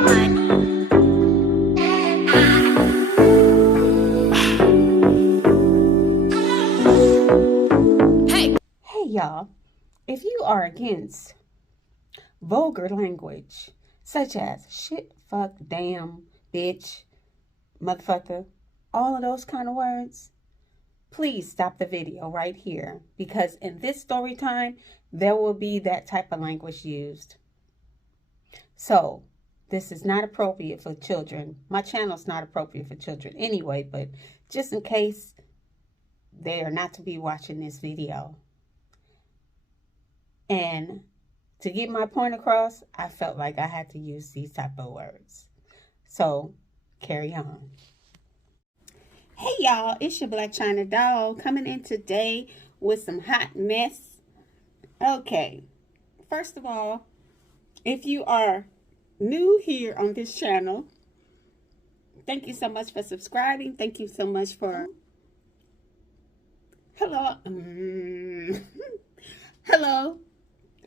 Hey y'all, if you are against vulgar language such as shit, fuck, damn, bitch, motherfucker, all of those kind of words, please stop the video right here, because in this story time there will be that type of language used. So this is not appropriate for children. My channel is not appropriate for children anyway, but just in case they are not to be watching this video. And to get my point across, I felt like I had to use these type of words. So carry on. Hey y'all, it's your Black China doll coming in today with some hot mess. Okay, first of all, if you are new here on this channel, thank you so much for subscribing. Thank you so much for hello. Hello.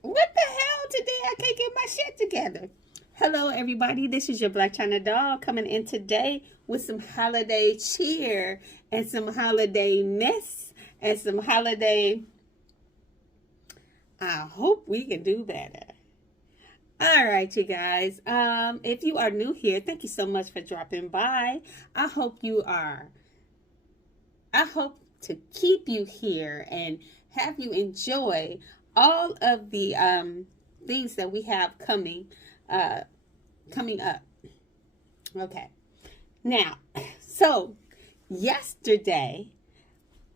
What the hell today? I can't get my shit together. Hello everybody, this is your Black China doll coming in today with some holiday cheer and some holiday mess and some holiday, I hope we can do better. All right, you guys, if you are new here, thank you so much for dropping by. I hope to keep you here and have you enjoy all of the things that we have coming up. Okay, now, so yesterday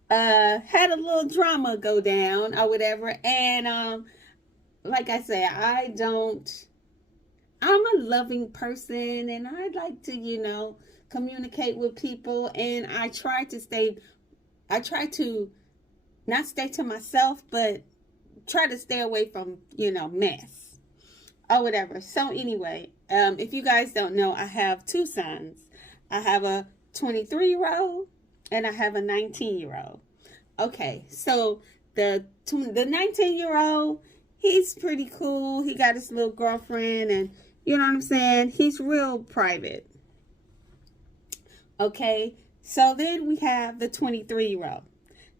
had a little drama go down or whatever, and like I said, I'm a loving person and I like to, communicate with people, and I try to not stay to myself, but try to stay away from, mess or whatever. So anyway, if you guys don't know, I have two sons. I have a 23-year-old and I have a 19-year-old. Okay, so the 19-year-old, he's pretty cool. He got his little girlfriend, and you know what I'm saying? He's real private. Okay, so then we have the 23-year-old.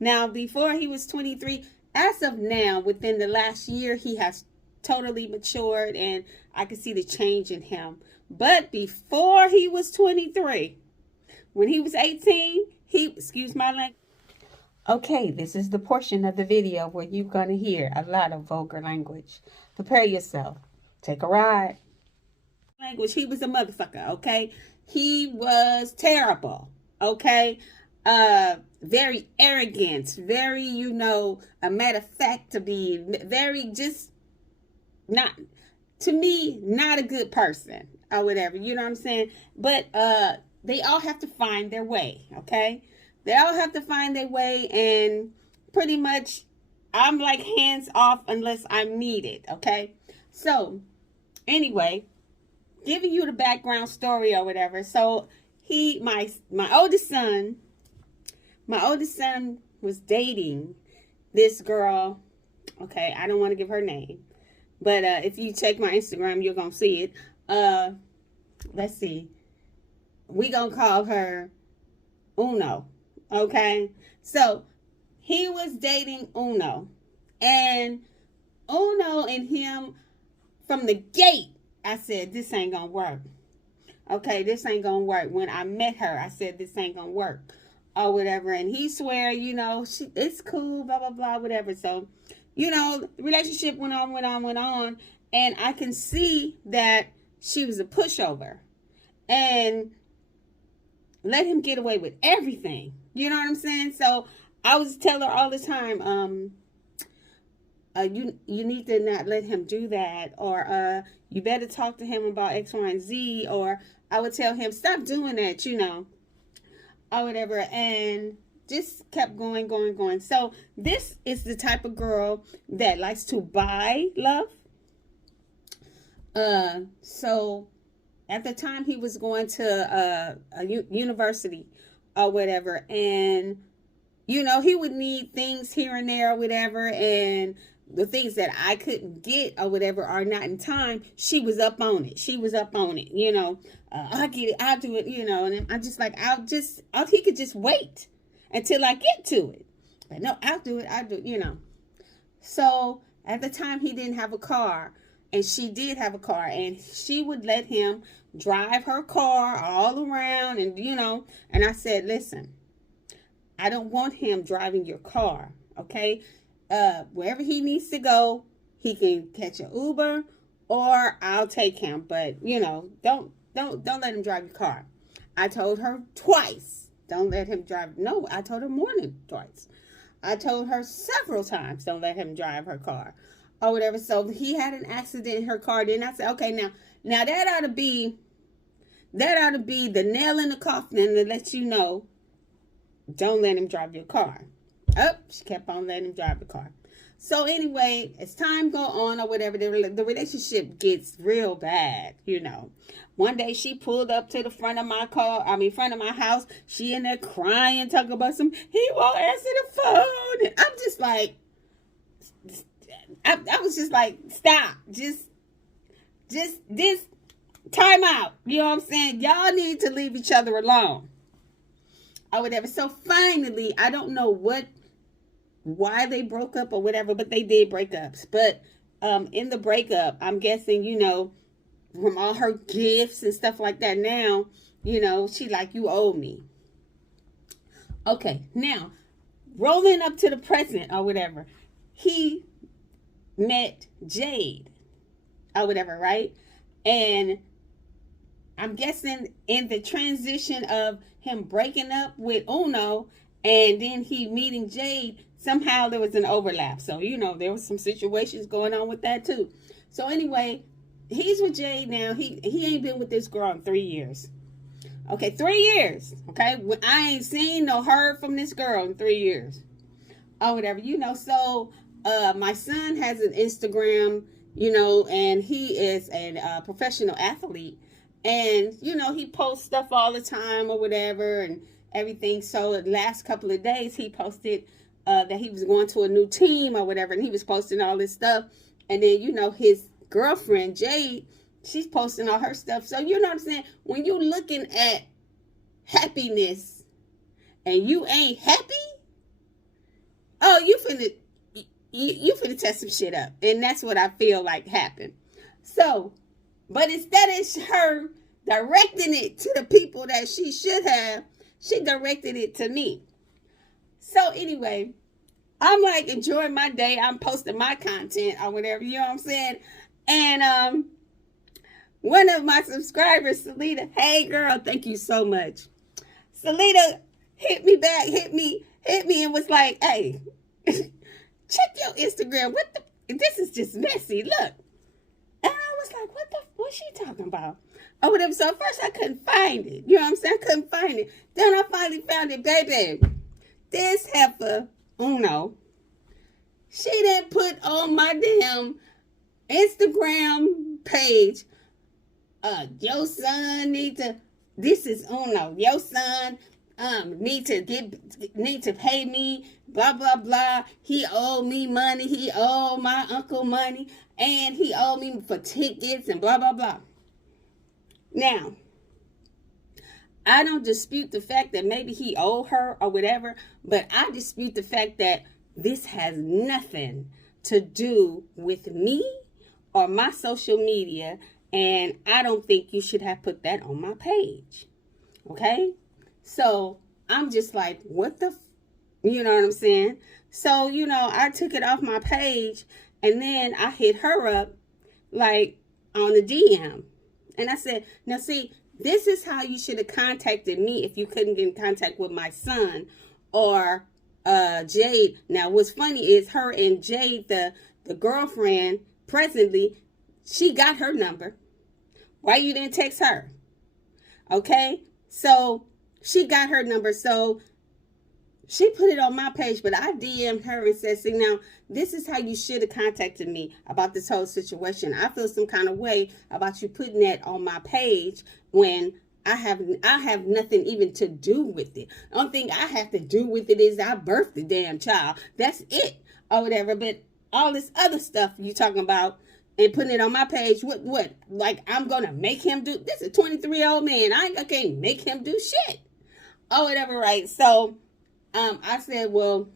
Now, before he was 23, as of now, within the last year, he has totally matured, and I can see the change in him. But before he was 23, when he was 18, excuse my language. Okay, this is the portion of the video where you're going to hear a lot of vulgar language. Prepare yourself. Take a ride. Language, he was a motherfucker, okay? He was terrible, okay? Very arrogant, very, a matter of fact, to be very just not, to me, not a good person or whatever, you know what I'm saying? But they all have to find their way, okay? They all have to find their way, and pretty much I'm like hands off unless I'm needed, okay? So anyway, giving you the background story or whatever. So my oldest son was dating this girl. Okay, I don't want to give her name, but if you check my Instagram, you're gonna see it. Let's see, we gonna call her Uno. Okay, so he was dating Uno, and Uno and him, from the gate, I said, this ain't gonna work. Okay, this ain't gonna work. When I met her, I said, this ain't gonna work or whatever. And he swear, it's cool, blah, blah, blah, whatever. So, the relationship went on. And I can see that she was a pushover and let him get away with everything. You know what I'm saying? So I was telling her all the time, you need to not let him do that, or you better talk to him about X, Y, and Z, or I would tell him, stop doing that, or whatever, and just kept going. So this is the type of girl that likes to buy love. So at the time he was going to a university or whatever, and he would need things here and there or whatever, and the things that I couldn't get or whatever are not in time, she was up on it. She was up on it, you know. I'll get it, I'll do it, you know. And I'm just like, he could just wait until I get to it. But no, I'll do it, you know. So at the time, he didn't have a car, and she did have a car, and she would let him drive her car all around, and, you know. And I said, listen, I don't want him driving your car, okay? Wherever he needs to go, he can catch an Uber, or I'll take him. But, you know, don't let him drive your car. I told her twice, don't let him drive. No, I told her more than twice. I told her several times, don't let him drive her car or whatever. So he had an accident in her car. Then I said, okay, now that ought to be the nail in the coffin to let you know, don't let him drive your car. Oh, she kept on letting him drive the car. So anyway, as time go on or whatever, the relationship gets real bad, you know. One day she pulled up to the front of my house. She in there crying, talking about he won't answer the phone. And I'm just like, I was just like, stop. Just this time out. You know what I'm saying? Y'all need to leave each other alone. Or whatever. So finally, I don't know why they broke up or whatever, but they did break up. But in the breakup, I'm guessing, you know, from all her gifts and stuff like that, now, you know, she like, you owe me. Okay, now, rolling up to the present or whatever, he met Jade or whatever, right? And I'm guessing in the transition of him breaking up with Uno and then he meeting Jade, somehow there was an overlap. So, you know, there was some situations going on with that too. So anyway, he's with Jade now. He ain't been with this girl in 3 years. Okay, 3 years. Okay, I ain't seen nor heard from this girl in 3 years. Or whatever, you know. So my son has an Instagram, you know, and he is a professional athlete. And, you know, he posts stuff all the time or whatever and everything. So the last couple of days he posted that he was going to a new team or whatever. And he was posting all this stuff. And then, you know, his girlfriend, Jade, she's posting all her stuff. So, you know what I'm saying? When you're looking at happiness and you ain't happy, oh, you finna test some shit up. And that's what I feel like happened. So, but instead of her directing it to the people that she should have, she directed it to me. So anyway, I'm like enjoying my day. I'm posting my content or whatever, you know what I'm saying? And one of my subscribers, Salita, hey girl, thank you so much. Salita hit me back, hit me and was like, hey, check your Instagram. This is just messy. Look. And I was like, what's she talking about? Or whatever. So at first I couldn't find it. You know what I'm saying? I couldn't find it. Then I finally found it, baby. This heifer, Uno, she didn't put on my damn Instagram page, your son this is Uno, your son need to pay me, blah blah blah. He owed me money, he owed my uncle money, and he owed me for tickets and blah blah blah. Now, I don't dispute the fact that maybe he owed her or whatever, but I dispute the fact that this has nothing to do with me or my social media, and I don't think you should have put that on my page. Okay? So, I'm just like, what the you know what I'm saying? So, you know, I took it off my page, and then I hit her up, like, on the DM. And I said, now see, this is how you should have contacted me if you couldn't get in contact with my son or Jade. Now, what's funny is her and Jade, the girlfriend, presently, she got her number. Why you didn't text her? Okay? So, she got her number. So, she put it on my page, but I DM'd her and said, see, now, this is how you should have contacted me about this whole situation. I feel some kind of way about you putting that on my page when I have nothing even to do with it. The only thing I have to do with it is I birthed the damn child. That's it or whatever. But all this other stuff you talking about and putting it on my page. What? Like, I'm going to make him do, this is a 23-year-old man. I can't make him do shit. Or whatever, right? So, I said, well,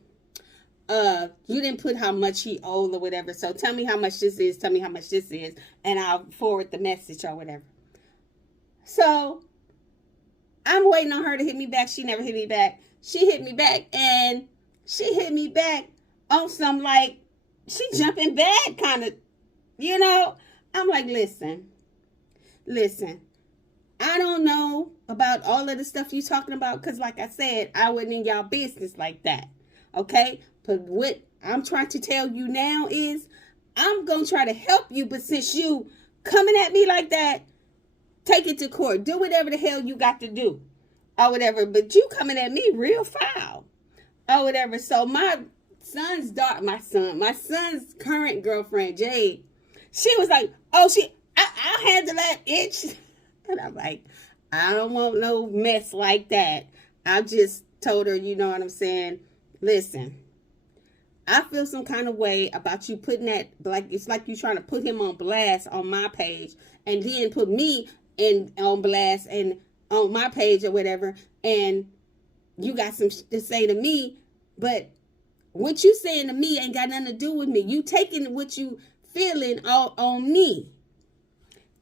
you didn't put how much he owed or whatever. So tell me how much this is. Tell me how much this is. And I'll forward the message or whatever. So I'm waiting on her to hit me back. She never hit me back. She hit me back, and she hit me back on some, like, she jumping bad kind of, you know. I'm like, listen. I don't know about all of the stuff you talking about, because like I said, I wasn't in y'all business like that. Okay? But what I'm trying to tell you now is, I'm going to try to help you, but since you coming at me like that, take it to court. Do whatever the hell you got to do. Or whatever. But you coming at me real foul. Or whatever. So my son's current girlfriend, Jade, she was like, oh, I'll handle that itch. And I'm like, I don't want no mess like that. I just told her, you know what I'm saying? Listen, I feel some kind of way about you putting that, like, it's like you trying to put him on blast on my page and then put me on blast and on my page or whatever, and you got some to say to me, but what you saying to me ain't got nothing to do with me. You taking what you feeling all on me,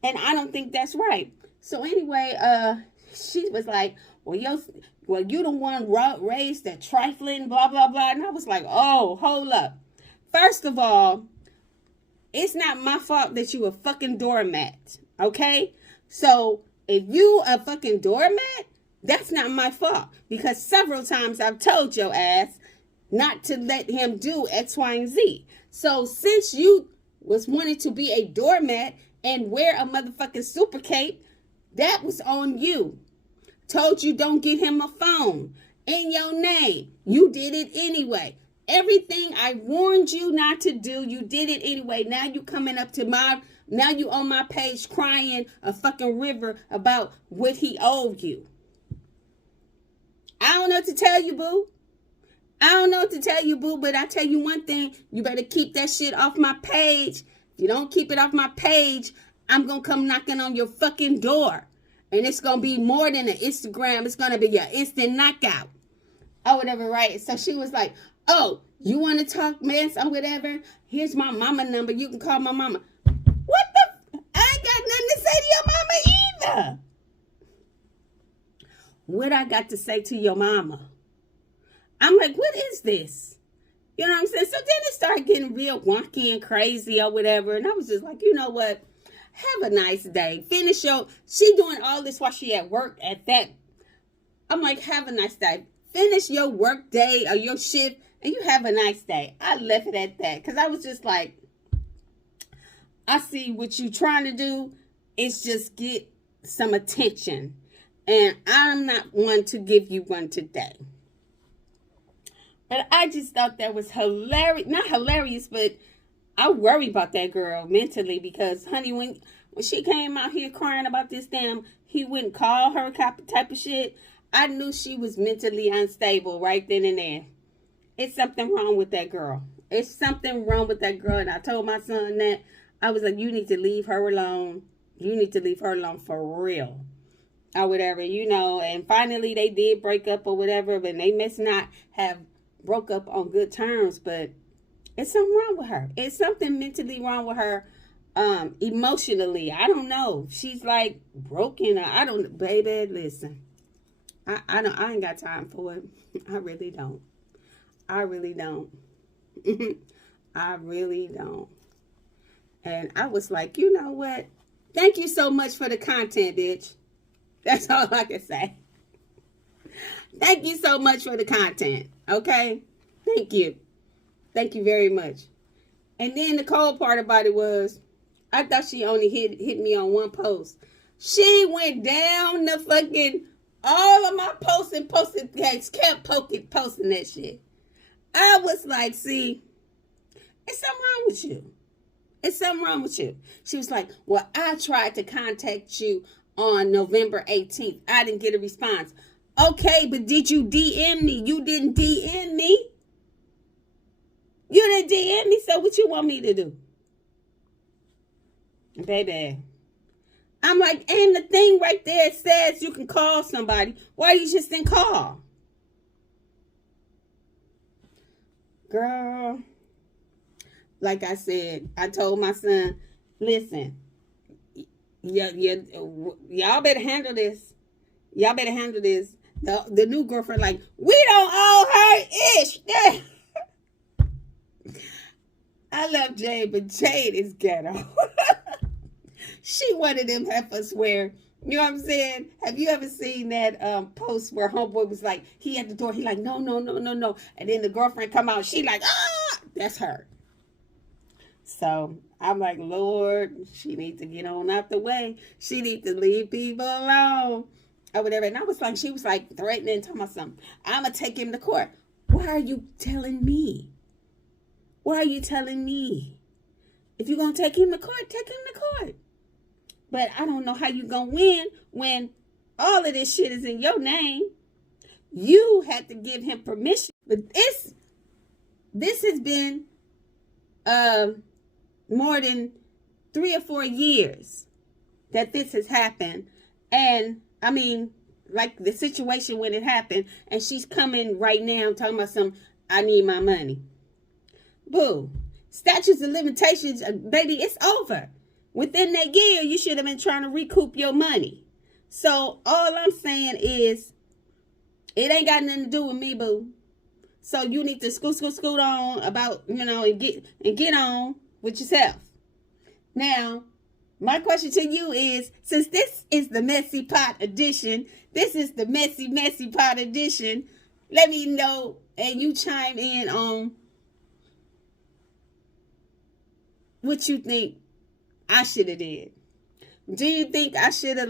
and I don't think that's right. So anyway, she was like, well, you the one raised the trifling, blah, blah, blah. And I was like, oh, hold up. First of all, it's not my fault that you a fucking doormat, okay? So if you a fucking doormat, that's not my fault. Because several times I've told your ass not to let him do X, Y, and Z. So since you was wanting to be a doormat and wear a motherfucking super cape, that was on you. Told you don't get him a phone in your name. You did it anyway. Everything I warned you not to do, you did it anyway. Now you coming up to now you on my page crying a fucking river about what he owed you. I don't know what to tell you, boo. But I tell you one thing. You better keep that shit off my page. If you don't keep it off my page, I'm going to come knocking on your fucking door. And it's going to be more than an Instagram. It's going to be your instant knockout. Or whatever, right? So she was like, oh, you want to talk mess or whatever? Here's my mama number. You can call my mama. What the? I ain't got nothing to say to your mama either. What I got to say to your mama? I'm like, what is this? You know what I'm saying? So then it started getting real wonky and crazy or whatever. And I was just like, you know what? Have a nice day. Finish she doing all this while she at work at that. I'm like, have a nice day. Finish your work day or your shift and you have a nice day. I left it at that because I was just like, I see what you trying to do is just get some attention. And I'm not one to give you one today. But I just thought that was hilarious. Not hilarious, but I worry about that girl mentally because, honey, when she came out here crying about this damn, he wouldn't call her type of shit, I knew she was mentally unstable right then and there. It's something wrong with that girl. It's something wrong with that girl. And I told my son that. I was like, you need to leave her alone. You need to leave her alone for real. Or whatever, you know. And finally they did break up or whatever, but they must not have broke up on good terms, but it's something wrong with her. It's something mentally wrong with her, emotionally. I don't know. She's like broken. I don't, baby, listen. I ain't got time for it. I really don't. I really don't. And I was like, you know what? Thank you so much for the content, bitch. That's all I can say. Thank you so much for the content. Okay? Thank you. Thank you very much. And then the cold part about it was, I thought she only hit me on one post. She went down the fucking, all of my posts and posted, kept posting that shit. I was like, see, it's something wrong with you. It's something wrong with you. She was like, well, I tried to contact you on November 18th. I didn't get a response. Okay, but did you DM me? You didn't DM me. You done DM me, so what you want me to do? Baby. I'm like, and the thing right there says you can call somebody. Why you just didn't call? Girl, like I said, I told my son, listen, y'all better handle this. Y'all better handle this. The new girlfriend, like, we don't owe her ish. I love Jade, but Jade is ghetto. She one of them heifers where, you know what I'm saying? Have you ever seen that post where homeboy was like, he at the door, he like, no. And then the girlfriend come out, she like, ah, that's her. So I'm like, Lord, she needs to get on out the way. She needs to leave people alone. Or whatever. And I was like, she was like threatening, telling me something. I'm going to take him to court. Why are you telling me? Why are you telling me? If you're going to take him to court, take him to court. But I don't know how you're going to win when all of this shit is in your name. You had to give him permission. But this has been more than 3 or 4 years that this has happened. And, I mean, like the situation when it happened, and she's coming right now talking about I need my money. Boo. Statutes of limitations, baby, it's over. Within that year, you should have been trying to recoup your money. So all I'm saying is, it ain't got nothing to do with me, boo. So you need to scoot on about, and get on with yourself. Now, my question to you is, since this is the Messypot edition, this is the Messypot edition, let me know and you chime in on what you think I should have did. Do you think I should have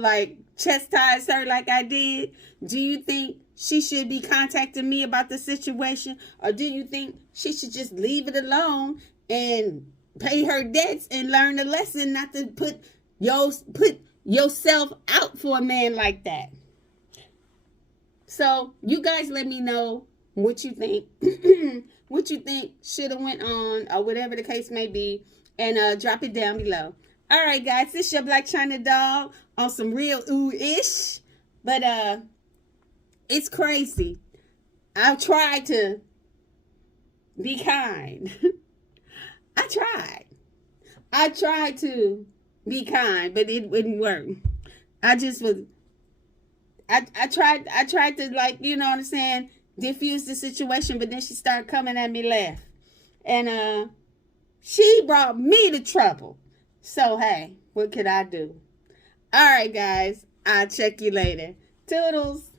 chastised her like I did? Do you think she should be contacting me about the situation? Or do you think she should just leave it alone and pay her debts and learn the lesson not to put yourself out for a man like that? So you guys let me know what you think. What you think should have went on, or whatever the case may be. And drop it down below. All right, guys, this your Black China Dog on some real ooh-ish. But it's crazy. I've tried to be kind. I tried to be kind, but it wouldn't work. I tried to, you know what I'm saying, diffuse the situation, but then she started coming at me left. And she brought me to trouble. So, hey, what could I do? All right, guys. I'll check you later. Toodles.